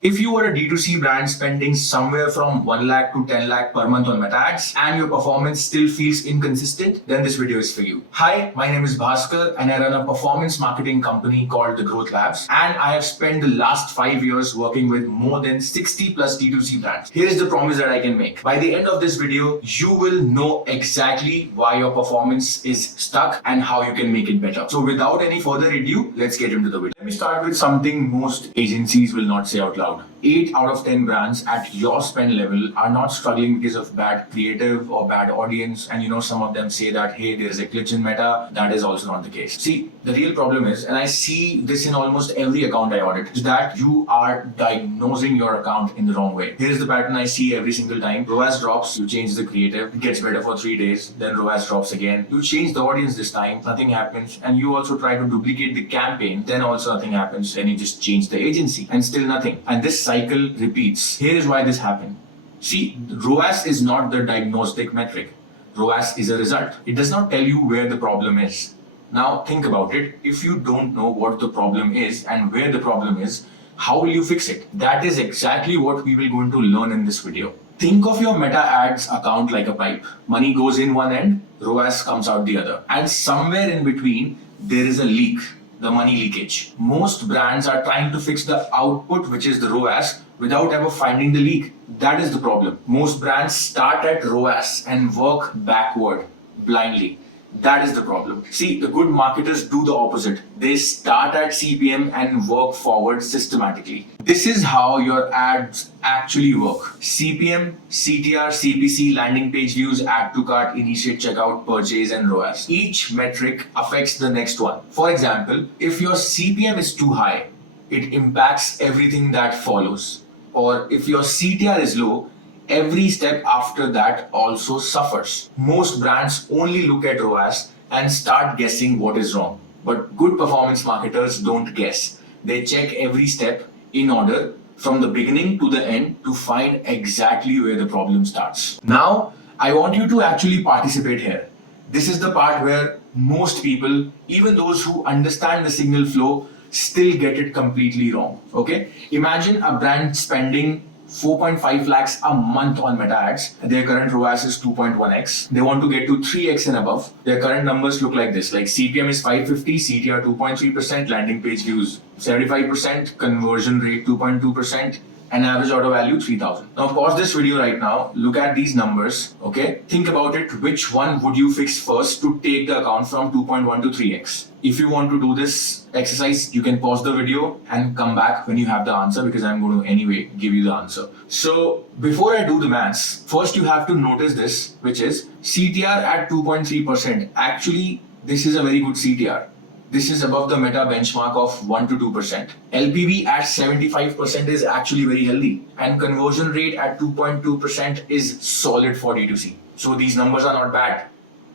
If you are a D2C brand spending somewhere from 1 lakh to 10 lakh per month on Meta ads and your performance still feels inconsistent, then this video is for you. Hi, my name is Bhaskar and I run a performance marketing company called the Growth Labz, and I have spent the last 5 years working with more than 60 plus D2C brands. Here's the promise that I can make. By the end of this video, you will know exactly why your performance is stuck and how you can make it better. So without any further ado, let's get into the video. Let me start with something most agencies will not say out loud. 8 out of 10 brands at your spend level are not struggling because of bad creative or bad audience, and some of them say that, hey, there's a glitch in Meta. That is also not the case. See, the real problem is, and I see this in almost every account I audit, is that you are diagnosing your account in the wrong way. Here's the pattern I see every single time. ROAS drops, you change the creative, it gets better for 3 days, then ROAS drops again. You change the audience this time, nothing happens, and you also try to duplicate the campaign, then also nothing happens, and you just change the agency, and still nothing. And this cycle repeats. Here is why this happened. See, ROAS is not the diagnostic metric. ROAS is a result. It does not tell you where the problem is. Now think about it. If you don't know what the problem is and where the problem is, how will you fix it? That is exactly what we will going to learn in this video. Think of your Meta ads account like a pipe. Money goes in one end, ROAS comes out the other. And somewhere in between, there is a leak. The money leakage. Most brands are trying to fix the output, which is the ROAS, without ever finding the leak. That is the problem. Most brands start at ROAS and work backward blindly. That is the problem. See, the good marketers do the opposite. They start at CPM and work forward systematically. This is how your ads actually work. CPM, CTR, CPC, landing page views, add to cart, initiate checkout, purchase, and ROAS. Each metric affects the next one. For example, if your CPM is too high, it impacts everything that follows. Or if your CTR is low, every step after that also suffers. Most brands only look at ROAS and start guessing what is wrong. But good performance marketers don't guess. They check every step in order from the beginning to the end to find exactly where the problem starts. Now, I want you to actually participate here. This is the part where most people, even those who understand the signal flow, still get it completely wrong. Okay? Imagine a brand spending 4.5 lakhs a month on Meta ads. Their current ROAS is 2.1x. They want to get to 3x and above. Their current numbers look like this. Like CPM is 550, CTR 2.3%, landing page views 75%, conversion rate 2.2%, and average order value 3000. Now pause this video right now. Look at these numbers. Okay? Think about it. Which one would you fix first to take the account from 2.1 to 3x? If you want to do this exercise, you can pause the video and come back when you have the answer, because I'm going to anyway give you the answer. So before I do the maths, first you have to notice this, which is CTR at 2.3%. Actually, this is a very good CTR. This is above the Meta benchmark of 1 to 2%. LPV at 75% is actually very healthy. And conversion rate at 2.2% is solid for D2C. So these numbers are not bad.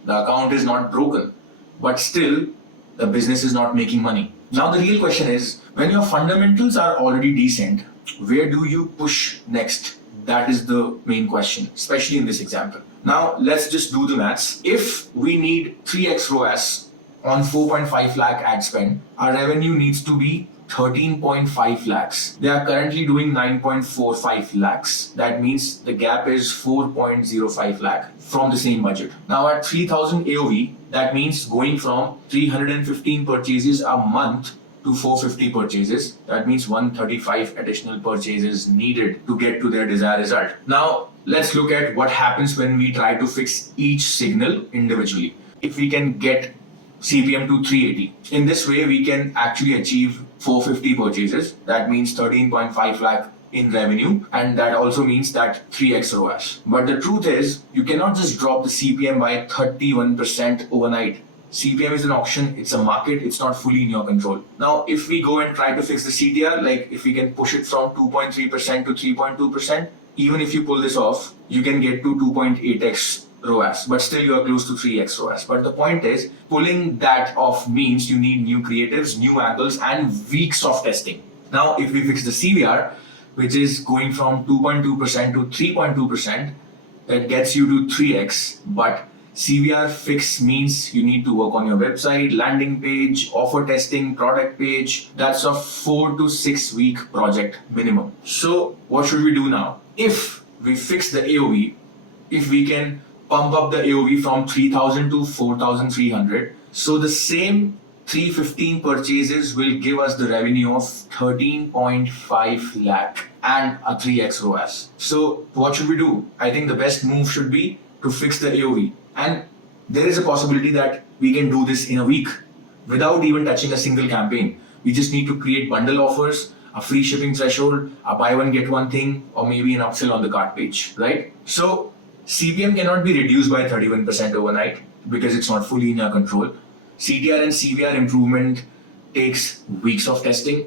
The account is not broken. But still, the business is not making money. Now the real question is, when your fundamentals are already decent, where do you push next? That is the main question, especially in this example. Now let's just do the maths. If we need 3x ROAS on 4.5 lakh ad spend, our revenue needs to be 13.5 lakhs. They are currently doing 9.45 lakhs. That means the gap is 4.05 lakh from the same budget. Now at 3000 AOV, that means going from 315 purchases a month to 450 purchases. That means 135 additional purchases needed to get to their desired result. Now let's look at what happens when we try to fix each signal individually. If we can get CPM to 380. In this way, we can actually achieve 450 purchases. That means 13.5 lakh in revenue, and that also means that 3x ROAS. But the truth is, you cannot just drop the CPM by 31% overnight. CPM is an auction, it's a market, it's not fully in your control. Now, if we go and try to fix the CTR, like if we can push it from 2.3% to 3.2%, even if you pull this off, you can get to 2.8x ROAS, but still you are close to 3x ROAS. But the point is, pulling that off means you need new creatives, new angles, and weeks of testing. Now, if we fix the CVR, which is going from 2.2% to 3.2%, that gets you to 3x, but CVR fix means you need to work on your website, landing page, offer testing, product page. That's a 4 to 6 week project minimum. So what should we do now? If we fix the AOV, if we can pump up the AOV from 3,000 to 4,300, so the same 315 purchases will give us the revenue of 13.5 lakh and a 3x ROAS. So what should we do? I think the best move should be to fix the AOV. And there is a possibility that we can do this in a week without even touching a single campaign. We just need to create bundle offers, a free shipping threshold, a buy one get one thing, or maybe an upsell on the cart page, right? So CPM cannot be reduced by 31% overnight because it's not fully in our control. CTR and CVR improvement takes weeks of testing.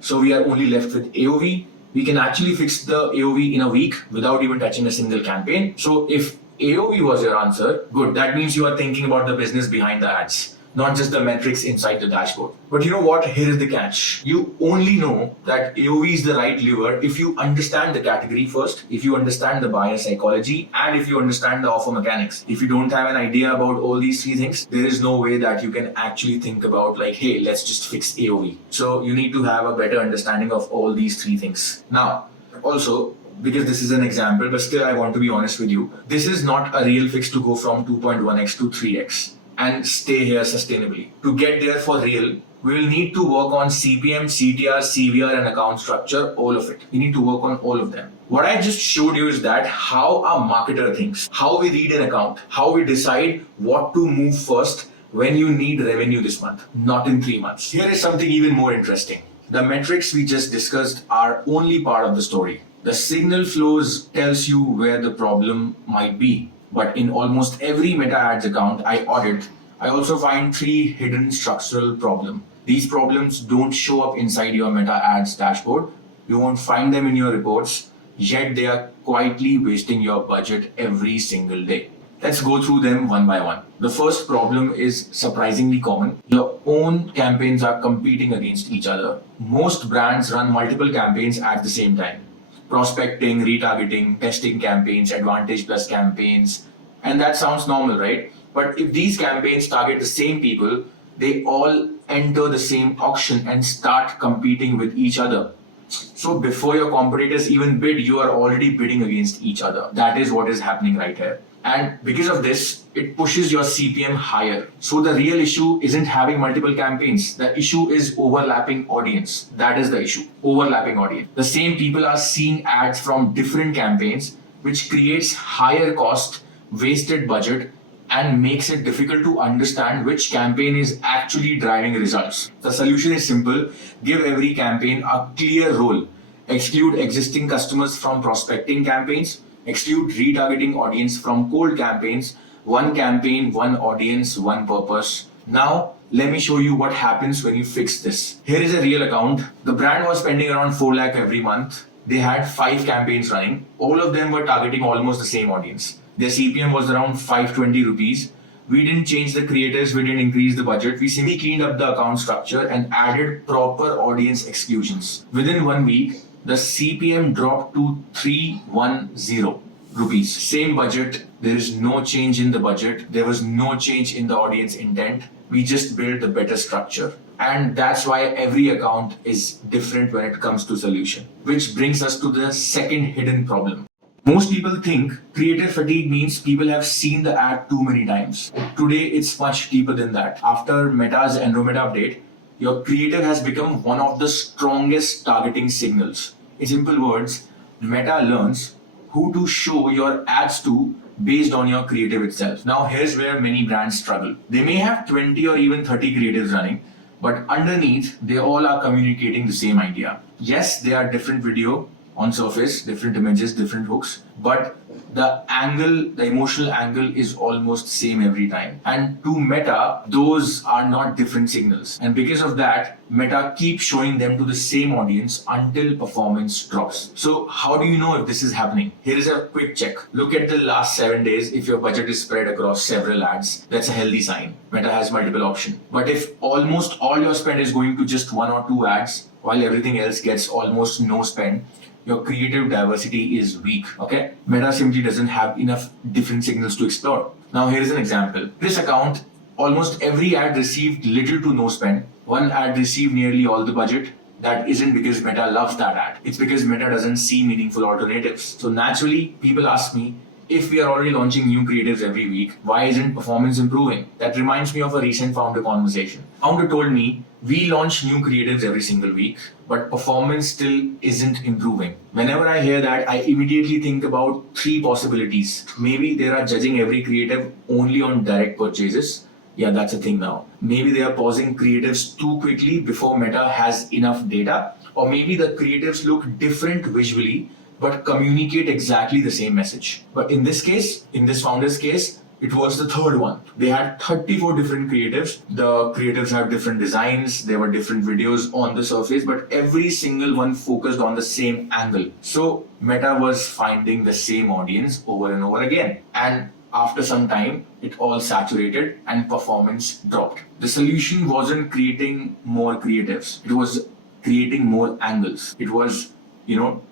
So we are only left with AOV. We can actually fix the AOV in a week without even touching a single campaign. So if AOV was your answer, good. That means you are thinking about the business behind the ads, not just the metrics inside the dashboard. But you know what? Here is the catch. You only know that AOV is the right lever if you understand the category first, if you understand the buyer psychology, and if you understand the offer mechanics. If you don't have an idea about all these three things, there is no way that you can actually think about like, hey, let's just fix AOV. So you need to have a better understanding of all these three things. Now, also, because this is an example, but still I want to be honest with you. This is not a real fix to go from 2.1x to 3x and stay here sustainably. To get there for real, we will need to work on CPM, CTR, CVR and account structure, all of it. We need to work on all of them. What I just showed you is that how a marketer thinks, how we read an account, how we decide what to move first when you need revenue this month, not in 3 months. Here is something even more interesting. The metrics we just discussed are only part of the story. The signal flows tells you where the problem might be. But in almost every Meta Ads account I audit, I also find 3 hidden structural problems. These problems don't show up inside your Meta Ads dashboard. You won't find them in your reports, yet they are quietly wasting your budget every single day. Let's go through them one by one. The first problem is surprisingly common. Your own campaigns are competing against each other. Most brands run multiple campaigns at the same time. Prospecting, retargeting, testing campaigns, Advantage Plus campaigns. And that sounds normal, right? But if these campaigns target the same people, they all enter the same auction and start competing with each other. So before your competitors even bid, you are already bidding against each other. That is what is happening right here. And because of this, it pushes your CPM higher. So the real issue isn't having multiple campaigns. The issue is overlapping audience. That is the issue. Overlapping audience. The same people are seeing ads from different campaigns, which creates higher cost, wasted budget, and makes it difficult to understand which campaign is actually driving results. The solution is simple. Give every campaign a clear role. Exclude existing customers from prospecting campaigns. Exclude retargeting audience from cold campaigns. One campaign, one audience, one purpose. Now, let me show you what happens when you fix this. Here is a real account. The brand was spending around 4 lakh every month. They had 5 campaigns running. All of them were targeting almost the same audience. Their CPM was around 520 rupees. We didn't change the creators, we didn't increase the budget. We simply cleaned up the account structure and added proper audience exclusions. Within 1 week, the CPM dropped to 310 rupees. Same budget, there is no change in the budget. There was no change in the audience intent. We just built a better structure. And that's why every account is different when it comes to solution. Which brings us to the second hidden problem. Most people think creative fatigue means people have seen the ad too many times. Today, it's much deeper than that. After Meta's Andromeda update, your creative has become one of the strongest targeting signals. In simple words, Meta learns who to show your ads to based on your creative itself. Now, here's where many brands struggle. They may have 20 or even 30 creatives running, but underneath, they all are communicating the same idea. Yes, they are different video on surface, different images, different hooks, but the angle, the emotional angle is almost same every time. And to Meta, those are not different signals. And because of that, Meta keeps showing them to the same audience until performance drops. So how do you know if this is happening? Here is a quick check. Look at the last 7 days. If your budget is spread across several ads, that's a healthy sign. Meta has multiple options. But if almost all your spend is going to just 1 or 2 ads, while everything else gets almost no spend, your creative diversity is weak. Okay? Meta simply doesn't have enough different signals to explore. Now here's an example. This account, almost every ad received little to no spend. One ad received nearly all the budget. That isn't because Meta loves that ad. It's because Meta doesn't see meaningful alternatives. So naturally, people ask me, if we are already launching new creatives every week, why isn't performance improving? That reminds me of a recent founder conversation. Founder told me, we launch new creatives every single week, but performance still isn't improving. Whenever I hear that, I immediately think about three possibilities. Maybe they are judging every creative only on direct purchases. Yeah, that's a thing now. Maybe they are pausing creatives too quickly before Meta has enough data, or maybe the creatives look different visually but communicate exactly the same message. But in this case, in this founder's case, it was the third one. They had 34 different creatives. The creatives have different designs. There were different videos on the surface, but every single one focused on the same angle. So Meta was finding the same audience over and over again. And after some time, it all saturated and performance dropped. The solution wasn't creating more creatives. It was creating more angles. It was,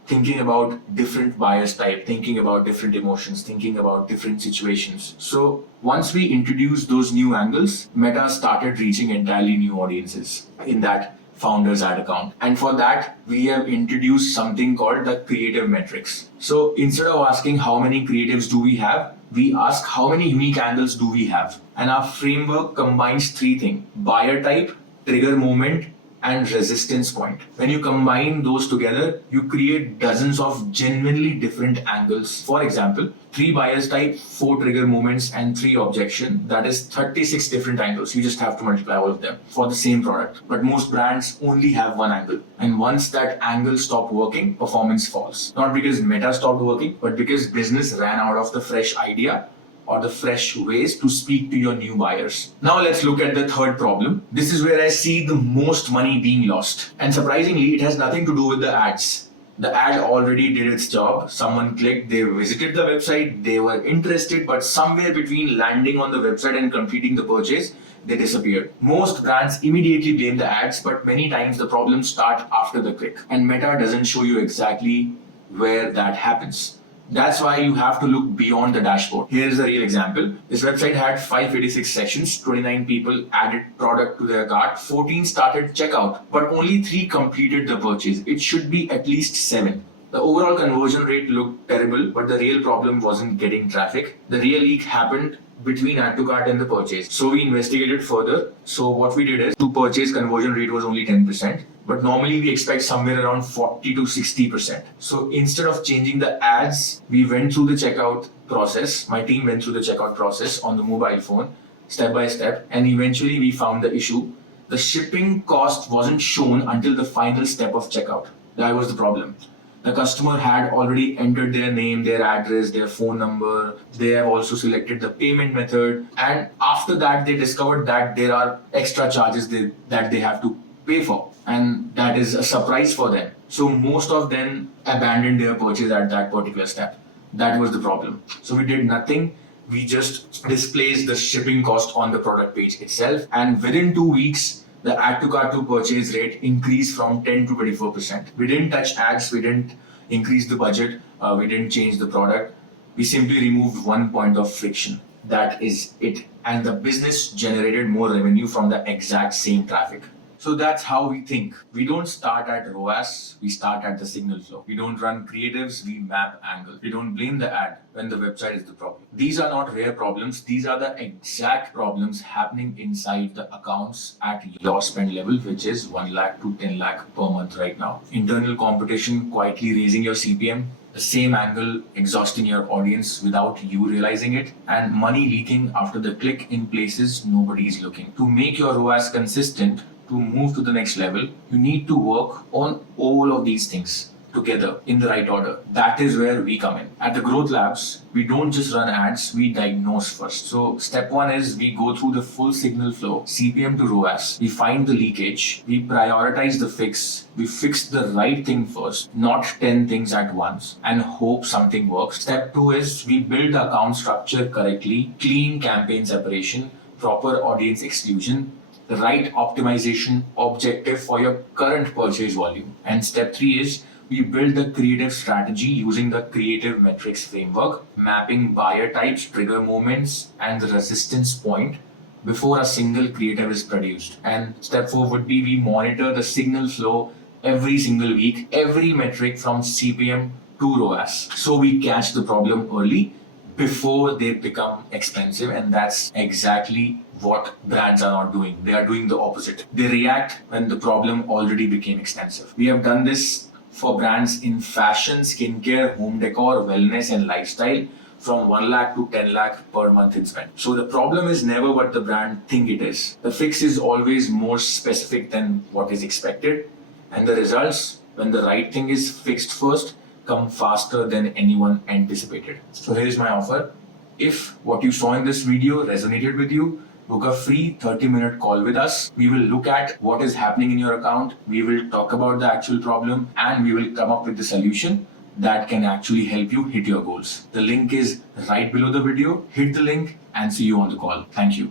thinking about different buyers type, thinking about different emotions, thinking about different situations. So once we introduced those new angles, Meta started reaching entirely new audiences in that founder's ad account. And for that, we have introduced something called the creative metrics. So instead of asking how many creatives do we have, we ask how many unique angles do we have. And our framework combines three things: buyer type, trigger moment, and resistance point. When you combine those together, you create dozens of genuinely different angles. For example, 3 buyers type, 4 trigger moments, and 3 objection. That is 36 different angles. You just have to multiply all of them for the same product. But most brands only have one angle. And once that angle stops working, performance falls. Not because Meta stopped working, but because business ran out of the fresh idea or the fresh ways to speak to your new buyers. Now let's look at the third problem. This is where I see the most money being lost. And surprisingly, it has nothing to do with the ads. The ad already did its job. Someone clicked, they visited the website, they were interested, but somewhere between landing on the website and completing the purchase, they disappeared. Most brands immediately blame the ads, but many times the problems start after the click. And Meta doesn't show you exactly where that happens. That's why you have to look beyond the dashboard. Here's a real example. This website had 586 sessions, 29 people added product to their cart, 14 started checkout, but only 3 completed the purchase. It should be at least 7. The overall conversion rate looked terrible, but the real problem wasn't getting traffic. The real leak happened between add to cart and the purchase. So we investigated further. So what we did is, to purchase conversion rate was only 10%, but normally we expect somewhere around 40 to 60%. So instead of changing the ads, we went through the checkout process. My team went through the checkout process on the mobile phone, step by step, and eventually we found the issue. The shipping cost wasn't shown until the final step of checkout. That was the problem. The customer had already entered their name, their address, their phone number. They have also selected the payment method. And after that, they discovered that there are extra charges that they have to pay for. And that is a surprise for them. So most of them abandoned their purchase at that particular step. That was the problem. So we did nothing. We just displaced the shipping cost on the product page itself. And within 2 weeks, the add to cart to purchase rate increased from 10 to 24%. We didn't touch ads, we didn't increase the budget, we didn't change the product. We simply removed one point of friction. That is it. And the business generated more revenue from the exact same traffic. So that's how we think. We don't start at ROAS, we start at the signal flow. We don't run creatives, we map angles. We don't blame the ad when the website is the problem. These are not rare problems, these are the exact problems happening inside the accounts at your spend level, which is 1 lakh to 10 lakh per month right now. Internal competition quietly raising your CPM, the same angle exhausting your audience without you realizing it, and money leaking after the click in places nobody is looking. To make your ROAS consistent, to move to the next level, you need to work on all of these things together in the right order. That is where we come in. At the Growth Labz, we don't just run ads, we diagnose first. So step 1 is we go through the full signal flow, CPM to ROAS. We find the leakage, we prioritize the fix, we fix the right thing first, not 10 things at once, and hope something works. Step 2 is we build the account structure correctly, clean campaign separation, proper audience exclusion, the right optimization objective for your current purchase volume. And step 3 is We built the creative strategy using the creative metrics framework, mapping buyer types, trigger moments, and the resistance point before a single creative is produced. And step 4 would be we monitor the signal flow every single week, every metric from CPM to ROAS. So we catch the problem early before they become expensive, and that's exactly what brands are not doing. They are doing the opposite. They react when the problem already became extensive. We have done this for brands in fashion, skincare, home decor, wellness, and lifestyle from 1 lakh to 10 lakh per month in spend. So the problem is never what the brand think it is. The fix is always more specific than what is expected, and the results, when the right thing is fixed first, come faster than anyone anticipated. So here's my offer. If what you saw in this video resonated with you, book a free 30-minute call with us. We will look at what is happening in your account. We will talk about the actual problem, and we will come up with the solution that can actually help you hit your goals. The link is right below the video. Hit the link and see you on the call. Thank you.